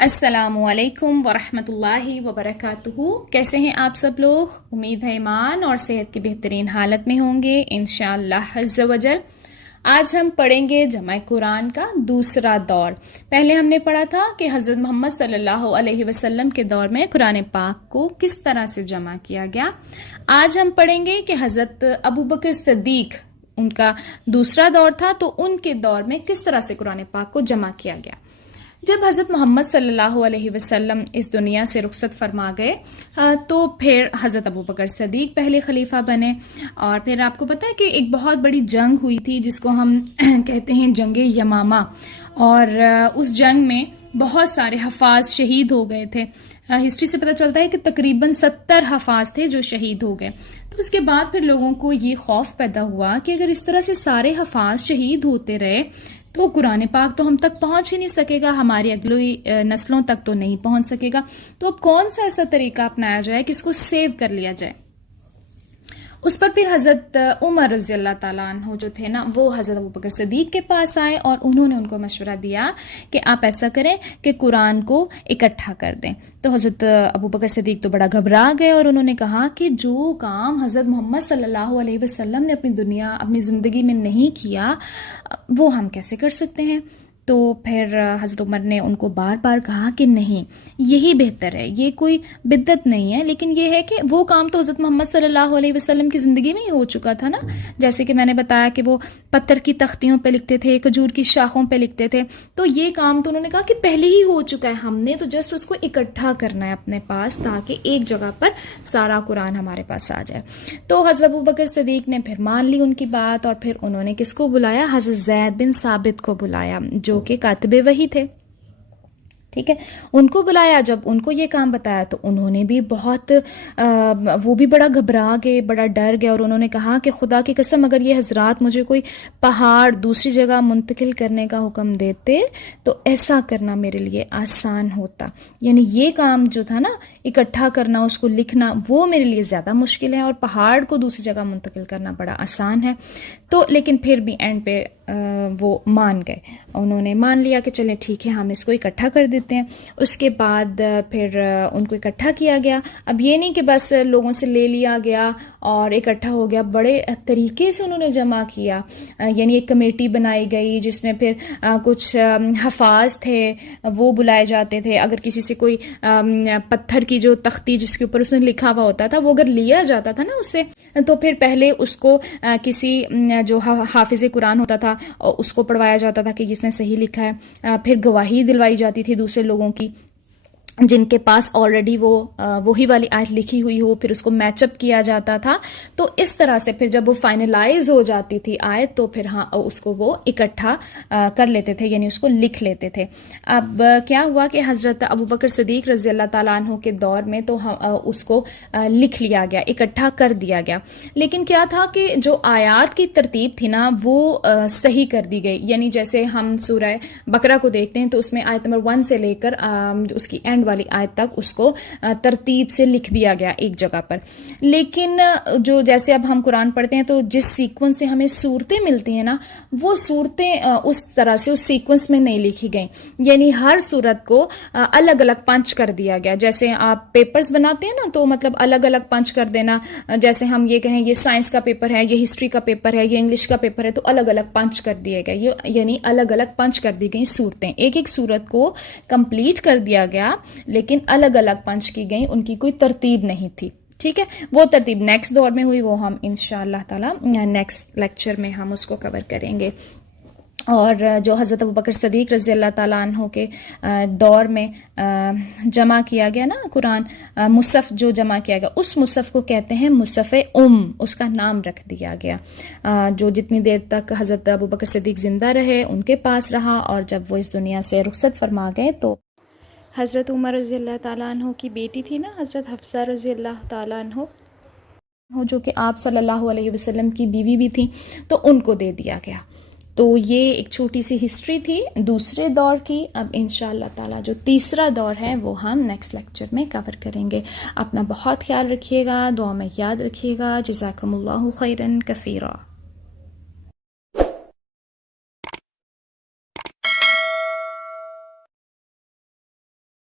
السلام علیکم ورحمۃ اللہ وبرکاتہ. کیسے ہیں آپ سب لوگ؟ امید ہے ایمان اور صحت کی بہترین حالت میں ہوں گے انشاءاللہ عز و جل. آج ہم پڑھیں گے جمع قرآن کا دوسرا دور. پہلے ہم نے پڑھا تھا کہ حضرت محمد صلی اللہ علیہ وسلم کے دور میں قرآن پاک کو کس طرح سے جمع کیا گیا. آج ہم پڑھیں گے کہ حضرت ابو بکر صدیق، ان کا دوسرا دور تھا، تو ان کے دور میں کس طرح سے قرآن پاک کو جمع کیا گیا. جب حضرت محمد صلی اللہ علیہ وسلم اس دنیا سے رخصت فرما گئے تو پھر حضرت ابو بکر صدیق پہلے خلیفہ بنے. اور پھر آپ کو پتہ ہے کہ ایک بہت بڑی جنگ ہوئی تھی جس کو ہم کہتے ہیں جنگ یمامہ، اور اس جنگ میں بہت سارے حفاظ شہید ہو گئے تھے. ہسٹری سے پتہ چلتا ہے کہ تقریباً 70 حفاظ تھے جو شہید ہو گئے. تو اس کے بعد پھر لوگوں کو یہ خوف پیدا ہوا کہ اگر اس طرح سے سارے حفاظ شہید ہوتے رہے تو قرآن پاک تو ہم تک پہنچ ہی نہیں سکے گا، ہماری اگلی نسلوں تک تو نہیں پہنچ سکے گا. تو اب کون سا ایسا طریقہ اپنایا جائے کہ اس کو سیو کر لیا جائے. اس پر پھر حضرت عمر رضی اللہ تعالیٰ عنہ جو تھے نا، وہ حضرت ابو بکر صدیق کے پاس آئے اور انہوں نے ان کو مشورہ دیا کہ آپ ایسا کریں کہ قرآن کو اکٹھا کر دیں. تو حضرت ابو بکر صدیق تو بڑا گھبرا گئے اور انہوں نے کہا کہ جو کام حضرت محمد صلی اللہ علیہ وسلم نے اپنی زندگی میں نہیں کیا وہ ہم کیسے کر سکتے ہیں. تو پھر حضرت عمر نے ان کو بار بار کہا کہ نہیں، یہی بہتر ہے، یہ کوئی بدعت نہیں ہے، لیکن یہ ہے کہ وہ کام تو حضرت محمد صلی اللہ علیہ وسلم کی زندگی میں ہی ہو چکا تھا نا. جیسے کہ میں نے بتایا کہ وہ پتھر کی تختیوں پہ لکھتے تھے، کھجور کی شاخوں پہ لکھتے تھے. تو یہ کام تو انہوں نے کہا کہ پہلے ہی ہو چکا ہے، ہم نے تو جسٹ اس کو اکٹھا کرنا ہے اپنے پاس تاکہ ایک جگہ پر سارا قرآن ہمارے پاس آ جائے. تو حضرت ابو بکر صدیق نے پھر مان لی ان کی بات، اور پھر انہوں نے کس کو بلایا؟ حضرت زید بن ثابت کو بلایا جو کہ کاتب وحی تھے. ٹھیک ہے، ان کو بلایا. جب ان کو یہ کام بتایا تو انہوں نے بھی بہت وہ بھی بڑا گھبرا گئے، بڑا ڈر گئے، اور انہوں نے کہا کہ خدا کی قسم اگر یہ حضرات مجھے کوئی پہاڑ دوسری جگہ منتقل کرنے کا حکم دیتے تو ایسا کرنا میرے لیے آسان ہوتا. یعنی یہ کام جو تھا نا، اکٹھا کرنا، اس کو لکھنا، وہ میرے لیے زیادہ مشکل ہے، اور پہاڑ کو دوسری جگہ منتقل کرنا بڑا آسان ہے. تو لیکن پھر بھی اینڈ پہ وہ مان گئے. انہوں نے مان لیا کہ چلیں ٹھیک ہے، ہم اس کو اکٹھا کر دیتے ہیں. اس کے بعد پھر ان کو اکٹھا کیا گیا. اب یہ نہیں کہ بس لوگوں سے لے لیا گیا اور اکٹھا ہو گیا، بڑے طریقے سے انہوں نے جمع کیا. یعنی ایک کمیٹی بنائی گئی جس میں پھر کچھ حفاظ تھے، وہ بلائے جاتے تھے. اگر کسی سے کوئی پتھر کی جو تختی جس کے اوپر اس نے لکھا ہوا ہوتا تھا وہ اگر لیا جاتا تھا نا اس سے، تو پھر پہلے اس کو کسی جو حافظ قرآن ہوتا تھا اس کو پڑھوایا جاتا تھا کہ جس نے صحیح لکھا ہے. پھر گواہی دلوائی جاتی تھی دوسرے لوگوں کی جن کے پاس آلریڈی وہی والی آیت لکھی ہوئی ہو، پھر اس کو میچ اپ کیا جاتا تھا. تو اس طرح سے پھر جب وہ فائنلائز ہو جاتی تھی آیت تو پھر اس کو وہ اکٹھا کر لیتے تھے، یعنی اس کو لکھ لیتے تھے. اب کیا ہوا کہ حضرت ابو بکر صدیق رضی اللہ تعالیٰ عنہ کے دور میں تو اس کو لکھ لیا گیا، اکٹھا کر دیا گیا. لیکن کیا تھا کہ جو آیات کی ترتیب تھی نا وہ صحیح کر دی گئی. یعنی جیسے ہم سورہ بقرہ کو دیکھتے ہیں تو اس میں آیت نمبر 1 سے لے کر اس کی اینڈ والی آیت تک اس کو ترتیب سے لکھ دیا گیا ایک جگہ پر. لیکن جو جیسے اب ہم قرآن پڑھتے ہیں تو جس سیکوینس سے ہمیں صورتیں ملتی ہیں نا، وہ صورتیں اس طرح سے اس سیکوینس میں نہیں لکھی گئیں. یعنی ہر صورت کو الگ الگ پنچ کر دیا گیا. جیسے آپ پیپرز بناتے ہیں نا تو مطلب الگ الگ پنچ کر دینا. جیسے ہم یہ کہیں یہ سائنس کا پیپر ہے، یہ ہسٹری کا پیپر ہے، یہ انگلش کا پیپر ہے، تو الگ الگ پنچ کر دیے گئے. یعنی الگ الگ پنچ کر دی گئیں صورتیں. ایک ایک صورت کو کمپلیٹ کر دیا گیا لیکن الگ الگ پنچ کی گئیں، ان کی کوئی ترتیب نہیں تھی. ٹھیک ہے، وہ ترتیب نیکسٹ دور میں ہوئی، وہ ہم انشاءاللہ تعالی نیکسٹ لیکچر میں ہم اس کو کور کریں گے. اور جو حضرت ابو بکر صدیق رضی اللہ تعالیٰ عنہ کے دور میں جمع کیا گیا نا قرآن، مصحف جو جمع کیا گیا، اس مصحف کو کہتے ہیں مصحف اس کا نام رکھ دیا گیا. جو جتنی دیر تک حضرت ابو بکر صدیق زندہ رہے ان کے پاس رہا، اور جب وہ اس دنیا سے رخصت فرما گئے تو حضرت عمر رضی اللہ تعالیٰ عنہ کی بیٹی تھی نا حضرت حفصہ رضی اللہ تعالیٰ عنہ، جو کہ آپ صلی اللہ علیہ وسلم کی بیوی بھی تھی، تو ان کو دے دیا گیا. تو یہ ایک چھوٹی سی ہسٹری تھی دوسرے دور کی. اب انشاءاللہ تعالی جو تیسرا دور ہے وہ ہم نیکسٹ لیکچر میں کور کریں گے. اپنا بہت خیال رکھیے گا، دعا میں یاد رکھیے گا. جزاکم اللہ خیرا کثیرا.